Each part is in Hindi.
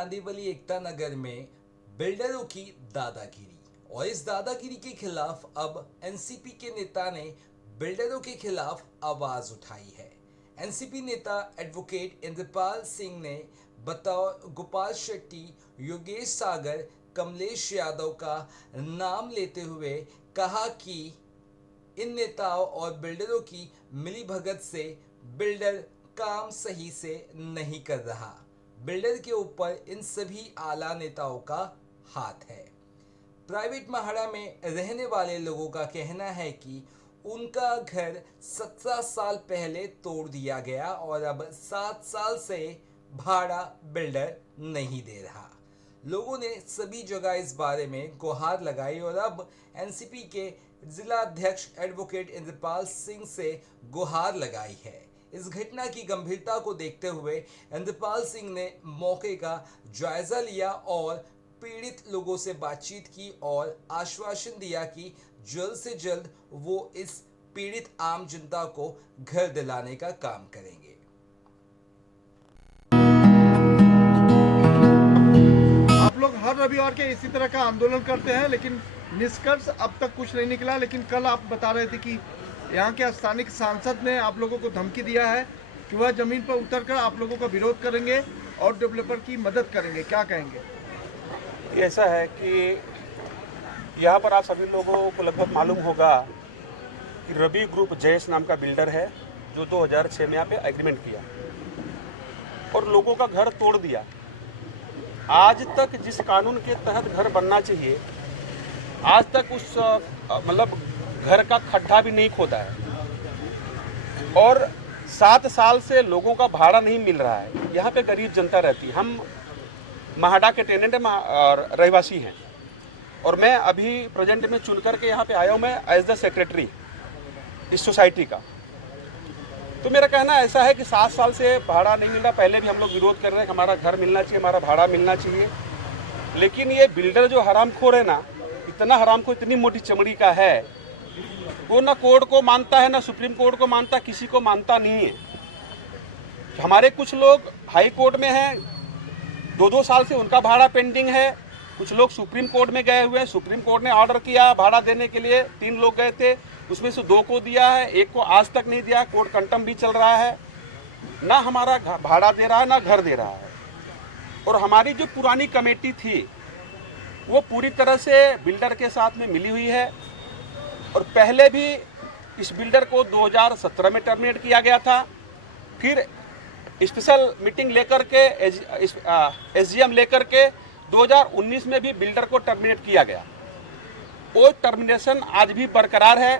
कांदिवली एकता नगर में बिल्डरों की दादागिरी और इस दादागिरी के खिलाफ अब एनसीपी के नेता ने बिल्डरों के खिलाफ आवाज उठाई है। एनसीपी नेता एडवोकेट इंद्रपाल सिंह ने बतौर गोपाल शेट्टी, योगेश सागर, कमलेश यादव का नाम लेते हुए कहा कि इन नेताओं और बिल्डरों की मिलीभगत से बिल्डर काम सही से नहीं कर रहा। बिल्डर के ऊपर इन सभी आला नेताओं का हाथ है। प्राइवेट महाड़ा में रहने वाले लोगों का कहना है कि उनका घर 17 साल पहले तोड़ दिया गया और अब 7 साल से भाड़ा बिल्डर नहीं दे रहा। लोगों ने सभी जगह इस बारे में गुहार लगाई और अब एनसीपी के जिला अध्यक्ष एडवोकेट इंद्रपाल सिंह से गुहार लगाई है। इस घटना की गंभीरता को देखते हुए इंद्रपाल सिंह ने मौके का जायजा लिया और पीड़ित लोगों से बातचीत की और आश्वासन दिया कि जल्द से जल्द वो इस पीड़ित आम जनता को घर दिलाने का काम करेंगे। आप लोग हर रविवार के इसी तरह का आंदोलन करते हैं, लेकिन निष्कर्ष अब तक कुछ नहीं निकला। लेकिन कल आप बता रहे थे कि यहाँ के स्थानिक सांसद ने आप लोगों को धमकी दिया है कि वह जमीन पर उतरकर आप लोगों का विरोध करेंगे और डेवलपर की मदद करेंगे। क्या कहेंगे? ऐसा है कि यहाँ पर आप सभी लोगों को लगभग मालूम होगा कि रवि ग्रुप जयेश नाम का बिल्डर है जो 2006 में यहाँ पे एग्रीमेंट किया और लोगों का घर तोड़ दिया। आज तक जिस कानून के तहत घर बनना चाहिए, आज तक उस मतलब घर का खड्डा भी नहीं खोदा है और 7 साल से लोगों का भाड़ा नहीं मिल रहा है। यहाँ पे गरीब जनता रहती है। हम महाड़ा के टेनेंट और रहवासी हैं और मैं अभी प्रेजेंट में चुन करके यहाँ पे आया हूँ, मैं एज द सेक्रेटरी इस सोसाइटी का। तो मेरा कहना ऐसा है कि 7 साल से भाड़ा नहीं मिल रहा। पहले भी हम लोग विरोध कर रहे हैं कि हमारा घर मिलना चाहिए, हमारा भाड़ा मिलना चाहिए। लेकिन ये बिल्डर जो हरामखोर है ना, इतना हरामखोर, इतनी मोटी चमड़ी का है, वो ना कोर्ट को मानता है, ना सुप्रीम कोर्ट को मानता, किसी को मानता नहीं है। हमारे कुछ लोग हाई कोर्ट में हैं, 2-2 साल से उनका भाड़ा पेंडिंग है। कुछ लोग सुप्रीम कोर्ट में गए हुए हैं, सुप्रीम कोर्ट ने ऑर्डर किया भाड़ा देने के लिए। 3 लोग गए थे, उसमें से 2 को दिया है, 1 को आज तक नहीं दिया। कोर्ट कंटम भी चल रहा है, ना हमारा भाड़ा दे रहा है, ना घर दे रहा है। और हमारी जो पुरानी कमेटी थी वो पूरी तरह से बिल्डर के साथ में मिली हुई है और पहले भी इस बिल्डर को 2017 में टर्मिनेट किया गया था। फिर स्पेशल मीटिंग लेकर के एसजीएम लेकर के 2019 में भी बिल्डर को टर्मिनेट किया गया। वो टर्मिनेशन आज भी बरकरार है।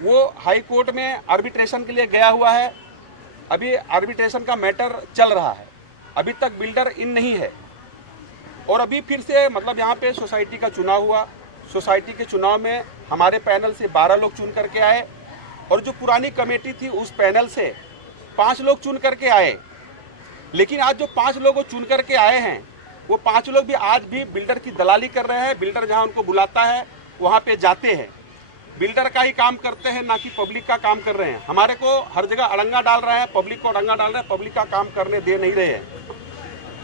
वो हाई कोर्ट में आर्बिट्रेशन के लिए गया हुआ है। अभी आर्बिट्रेशन का मैटर चल रहा है, अभी तक बिल्डर इन नहीं है। और अभी फिर से मतलब यहाँ पे सोसाइटी का चुनाव हुआ। सोसाइटी के चुनाव में हमारे पैनल से 12 लोग चुन करके आए और जो पुरानी कमेटी थी उस पैनल से 5 लोग चुन करके आए। लेकिन आज जो 5 लोग चुन करके आए हैं, वो 5 लोग भी आज भी बिल्डर की दलाली कर रहे हैं। बिल्डर जहाँ उनको बुलाता है वहाँ पे जाते हैं, बिल्डर का ही काम करते हैं, ना कि पब्लिक का काम कर रहे हैं। हमारे को हर जगह अड़ंगा डाल रहे हैं, पब्लिक को अड़ंगा डाल रहे हैं, पब्लिक का काम करने दे नहीं रहे हैं।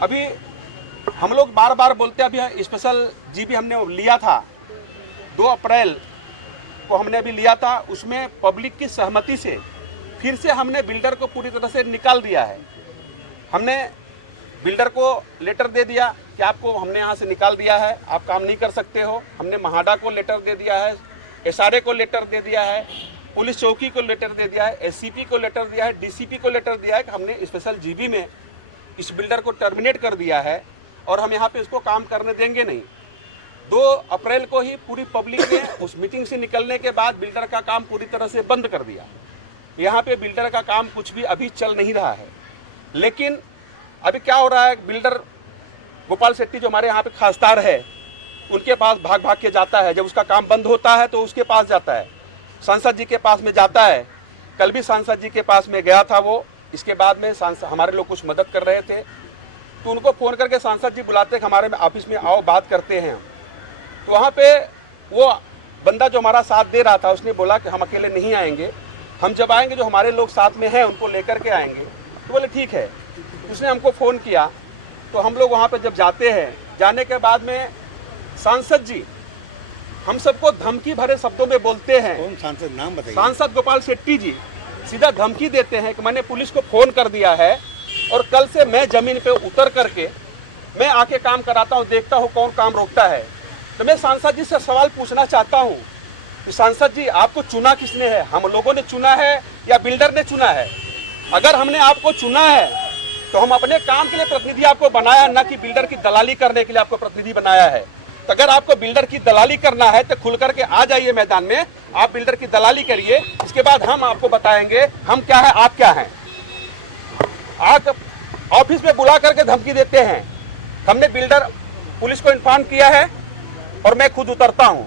अभी हम लोग बार बार बोलते हैं, अभी स्पेशल जीबी हमने लिया था 2 अप्रैल को हमने अभी लिया था। उसमें पब्लिक की सहमति से फिर से हमने बिल्डर को पूरी तरह से निकाल दिया है। हमने बिल्डर को लेटर दे दिया कि आपको हमने यहाँ से निकाल दिया है, आप काम नहीं कर सकते हो। हमने महाड़ा को लेटर दे दिया है, एसआरए को लेटर दे दिया है, पुलिस चौकी को लेटर दे दिया है, एससीपी को लेटर दिया है, डीसीपी को लेटर दिया है कि हमने स्पेशल जीबी में इस बिल्डर को टर्मिनेट कर दिया है और हम यहाँ पे इसको काम करने देंगे नहीं। 2 अप्रैल को ही पूरी पब्लिक ने उस मीटिंग से निकलने के बाद बिल्डर का काम पूरी तरह से बंद कर दिया। यहाँ पे बिल्डर का काम कुछ भी अभी चल नहीं रहा है। लेकिन अभी क्या हो रहा है, बिल्डर गोपाल शेट्टी जो हमारे यहाँ पे खासदार है, उनके पास भाग भाग के जाता है। जब उसका काम बंद होता है तो उसके पास जाता है, सांसद जी के पास में जाता है। कल भी सांसद जी के पास में गया था वो। इसके बाद में हमारे लोग कुछ मदद कर रहे थे तो उनको फ़ोन करके सांसद जी बुलाते कि हमारे ऑफिस में आओ, बात करते हैं। तो वहाँ पे वो बंदा जो हमारा साथ दे रहा था उसने बोला कि हम अकेले नहीं आएंगे, हम जब आएंगे जो हमारे लोग साथ में हैं उनको लेकर के आएंगे। तो बोले ठीक है। उसने हमको फ़ोन किया तो हम लोग वहाँ पे जब जाते हैं, जाने के बाद में सांसद जी हम सबको धमकी भरे शब्दों में बोलते हैं। कौन सांसद, नाम बताइए। सांसद गोपाल शेट्टी जी सीधा धमकी देते हैं कि मैंने पुलिस को फोन कर दिया है और कल से मैं जमीन पे उतर करके मैं आके काम कराता हूँ, देखता हूँ कौन काम रोकता है। तो मैं सांसद जी से सवाल पूछना चाहता हूँ कि सांसद जी आपको चुना किसने है? हम लोगों ने चुना है या बिल्डर ने चुना है? अगर हमने आपको चुना है तो हम अपने काम के लिए प्रतिनिधि आपको बनाया, ना कि बिल्डर की दलाली करने के लिए आपको प्रतिनिधि बनाया है। तो अगर आपको बिल्डर की दलाली करना है तो खुल करके आ जाइए मैदान में, आप बिल्डर की दलाली करिए, इसके बाद हम आपको बताएंगे हम क्या है आप क्या हैं। आप ऑफिस में बुला करके धमकी देते हैं। हमने बिल्डर पुलिस को इन्फॉर्म किया है और मैं खुद उतरता हूं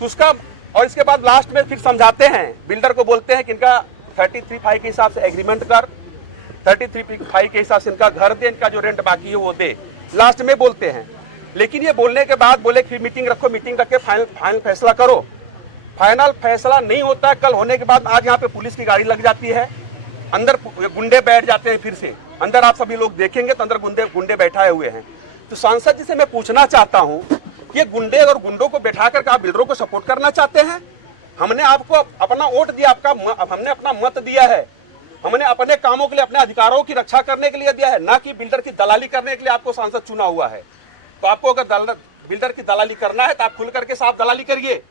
तो उसका, और इसके बाद लास्ट में फिर समझाते हैं, बिल्डर को बोलते हैं कि इनका 33(5) के हिसाब से एग्रीमेंट कर, 33(5) के हिसाब से इनका घर दे, इनका जो रेंट बाकी है वो दे, लास्ट में बोलते हैं। लेकिन ये बोलने के बाद बोले फिर मीटिंग रखो, मीटिंग रख के फाइनल फैसला करो। फाइनल फैसला नहीं होता। कल होने के बाद आज यहाँ पे पुलिस की गाड़ी लग जाती है, अंदर गुंडे बैठ जाते हैं। फिर से अंदर आप सभी लोग देखेंगे तो अंदर गुंडे बैठाए हुए हैं। तो सांसद जी से मैं पूछना चाहता हूँ कि ये गुंडे और गुंडों को बैठा करके आप बिल्डरों को सपोर्ट करना चाहते हैं? हमने आपको अपना वोट दिया, हमने अपना मत दिया है, हमने अपने कामों के लिए, अपने अधिकारों की रक्षा करने के लिए दिया है, ना कि बिल्डर की दलाली करने के लिए आपको सांसद चुना हुआ है। तो आपको अगर बिल्डर की दलाली करना है तो आप खुल करके साफ दलाली करिए।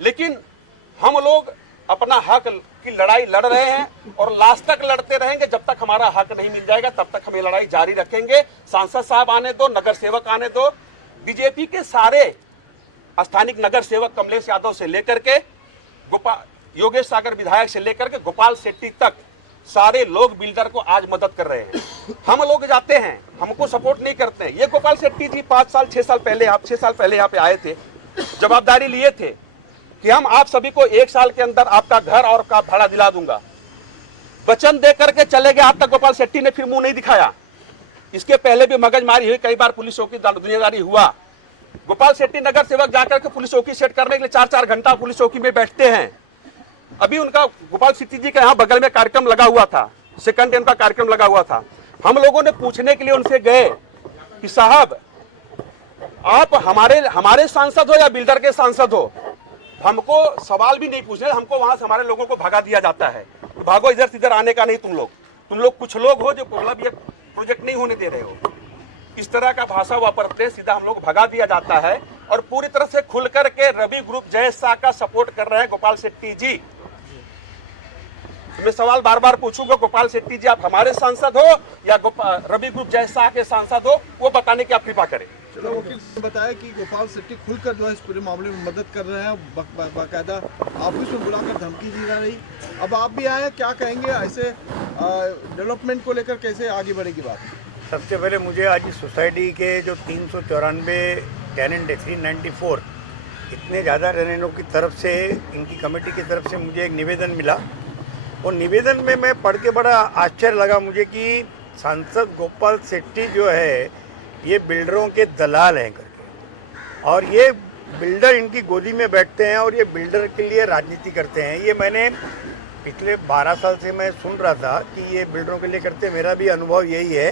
लेकिन हम लोग अपना हक की लड़ाई लड़ रहे हैं और लास्ट तक लड़ते रहेंगे। जब तक हमारा हक नहीं मिल जाएगा तब तक हम ये लड़ाई जारी रखेंगे। सांसद साहब आने दो, नगर सेवक आने दो, बीजेपी के सारे स्थानिक नगर सेवक कमलेश यादव से लेकर के योगेश सागर विधायक से लेकर के गोपाल शेट्टी तक सारे लोग बिल्डर को आज मदद कर रहे हैं। हम लोग जाते हैं, हमको सपोर्ट नहीं करते हैं। ये गोपाल शेट्टी जी 6 साल पहले यहाँ पे आए थे, जवाबदारी लिए थे कि हम आप सभी को 1 साल के अंदर आपका घर और का भाड़ा दिला दूंगा। वचन दे करके चले गए, आज तक गोपाल शेट्टी ने फिर मुंह नहीं दिखाया। इसके पहले भी मगजमारी हुई, कई बार पुलिस चौकी दुनियादारी हुआ। गोपाल शेट्टी नगर सेवक जाकर के पुलिस चौकी सेट करने के लिए 4-4 घंटा पुलिस चौकी में बैठते हैं। अभी उनका गोपाल शेट्टी जी का यहाँ बगल में कार्यक्रम लगा हुआ था, सेकंड डे का कार्यक्रम लगा हुआ था। हम लोगों ने पूछने के लिए उनसे गए कि साहब आप हमारे सांसद हो या बिल्डर के सांसद हो? हमको सवाल भी नहीं पूछने, हमको वहां से हमारे लोगों को भगा दिया जाता है। भागो, इधर से इधर आने का नहीं। तुम लोग कुछ लोग हो जो कोबला भी प्रोजेक्ट नहीं होने दे रहे हो। इस तरह का भाषा वापरते सीधा हम लोग भगा दिया जाता है। और पूरी तरह से खुल करके रवि ग्रुप जयेश शाह का सपोर्ट कर रहे हैं गोपाल शेट्टी जी। मैं सवाल बार बार पूछूंगा, गोपाल शेट्टी जी आप हमारे सांसद हो या रवि ग्रुप जयेश शाह के सांसद हो, वो बताने की आप कृपा करें। चलो, वकील ने बताया कि गोपाल शेट्टी खुलकर जो है इस पूरे मामले में मदद कर रहे हैं, बाकायदा ऑफिस में बुलाकर धमकी दी जा रही। अब आप भी आए, क्या कहेंगे ऐसे डेवलपमेंट को लेकर, कैसे आगे बढ़ेगी बात? सबसे पहले मुझे आज इस सोसाइटी के जो 394 टेनेंट है, 394 इतने ज़्यादा टेनेंटों की तरफ से, इनकी कमेटी की तरफ से मुझे एक निवेदन मिला। और निवेदन में मैं पढ़ के बड़ा आश्चर्य लगा मुझे कि सांसद गोपाल शेट्टी जो है ये बिल्डरों के दलाल हैं करके, और ये बिल्डर इनकी गोदी में बैठते हैं और ये बिल्डर के लिए राजनीति करते हैं। ये मैंने पिछले 12 साल से मैं सुन रहा था कि ये बिल्डरों के लिए करते हैं। मेरा भी अनुभव यही है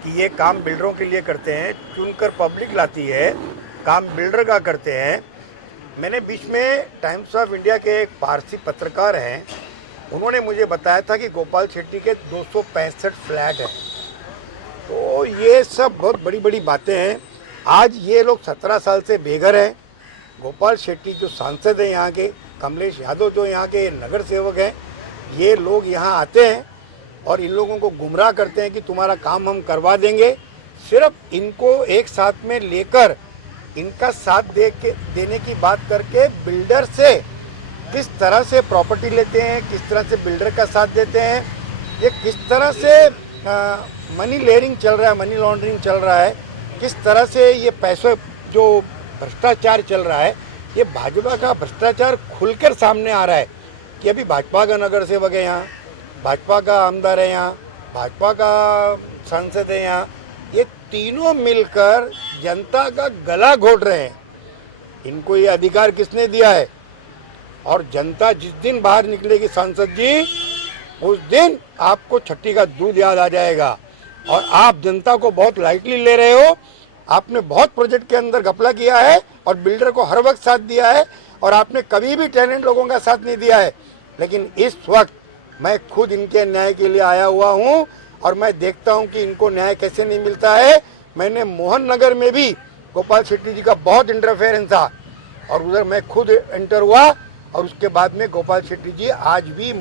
कि ये काम बिल्डरों के लिए करते हैं, चुनकर पब्लिक लाती है, काम बिल्डर का करते हैं। मैंने बीच में टाइम्स ऑफ इंडिया के एक पारसी पत्रकार हैं, उन्होंने मुझे बताया था कि गोपाल शेट्टी के 265 फ्लैट हैं। तो ये सब बहुत बड़ी बड़ी बातें हैं। आज ये लोग 17 साल से बेघर हैं। गोपाल शेट्टी जो सांसद हैं यहाँ के, कमलेश यादव जो यहाँ के नगर सेवक हैं, ये लोग यहाँ आते हैं और इन लोगों को गुमराह करते हैं कि तुम्हारा काम हम करवा देंगे। सिर्फ इनको एक साथ में लेकर इनका साथ देने की बात करके बिल्डर से किस तरह से प्रॉपर्टी लेते हैं, किस तरह से बिल्डर का साथ देते हैं, ये किस तरह से मनी लेयरिंग चल रहा है, मनी लॉन्ड्रिंग चल रहा है, किस तरह से ये पैसों जो भ्रष्टाचार चल रहा है, ये भाजपा का भ्रष्टाचार खुलकर सामने आ रहा है कि अभी भाजपा का नगर सेवक है यहाँ, भाजपा का आमदार है यहाँ, भाजपा का सांसद है यहाँ, ये तीनों मिलकर जनता का गला घोट रहे हैं। इनको ये अधिकार किसने दिया है? और जनता जिस दिन बाहर निकलेगी सांसद जी, उस दिन आपको छठी का दूध याद आ जाएगा। और आप जनता को बहुत लाइटली ले रहे हो। आपने बहुत प्रोजेक्ट के अंदर घपला किया है और बिल्डर को हर वक्त साथ दिया है और आपने कभी भी टेनेंट लोगों का साथ नहीं दिया है। लेकिन इस वक्त मैं खुद इनके न्याय के लिए आया हुआ हूं और मैं देखता हूं कि इनको न्याय कैसे नहीं मिलता है। मैंने मोहन नगर में भी गोपाल शेट्टी जी का बहुत इंटरफेरेंस था और उधर मैं खुद एंटर हुआ और उसके बाद में गोपाल शेट्टी जी आज भी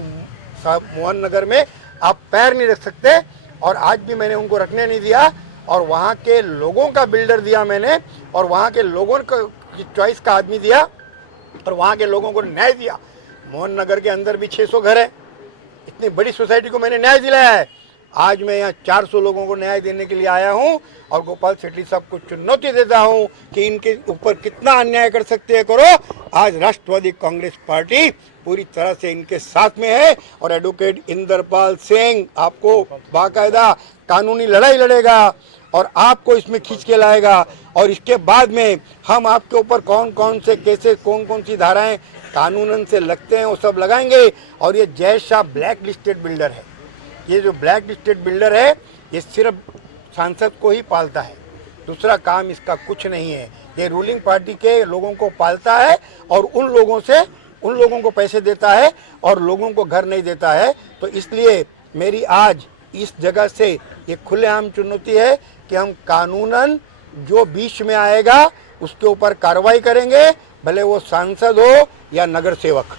मोहन नगर में आप पैर नहीं रख सकते और आज भी मैंने उनको रखने नहीं दिया और वहाँ के लोगों का बिल्डर दिया मैंने और वहाँ के लोगों की चॉइस का आदमी दिया और वहाँ के लोगों को न्याय दिया। मोहन नगर के अंदर भी 600 घर है, इतनी बड़ी सोसाइटी को मैंने न्याय दिलाया है। आज मैं यहाँ 400 लोगों को न्याय देने के लिए आया हूँ और गोपाल शेट्टी साहब को चुनौती देता हूँ कि इनके ऊपर कितना अन्याय कर सकते हैं करो। आज राष्ट्रवादी कांग्रेस पार्टी पूरी तरह से इनके साथ में है और एडवोकेट इंदरपाल सिंह आपको बाकायदा कानूनी लड़ाई लड़ेगा और आपको इसमें खींच के लाएगा और इसके बाद में हम आपके ऊपर कौन कौन से केसेस कौन कौन सी धाराएं कानूनन से लगते हैं वो सब लगाएंगे। और ये Jay Shah black listed builder है। ये जो ब्लैक लिस्टेड बिल्डर है ये सिर्फ सांसद को ही पालता है, दूसरा काम इसका कुछ नहीं है। ये रूलिंग पार्टी के लोगों को पालता है और उन लोगों को पैसे देता है और लोगों को घर नहीं देता है। तो इसलिए मेरी आज इस जगह से ये खुलेआम चुनौती है कि हम कानूनन जो बीच में आएगा उसके ऊपर कार्रवाई करेंगे, भले वो सांसद हो या नगर सेवक।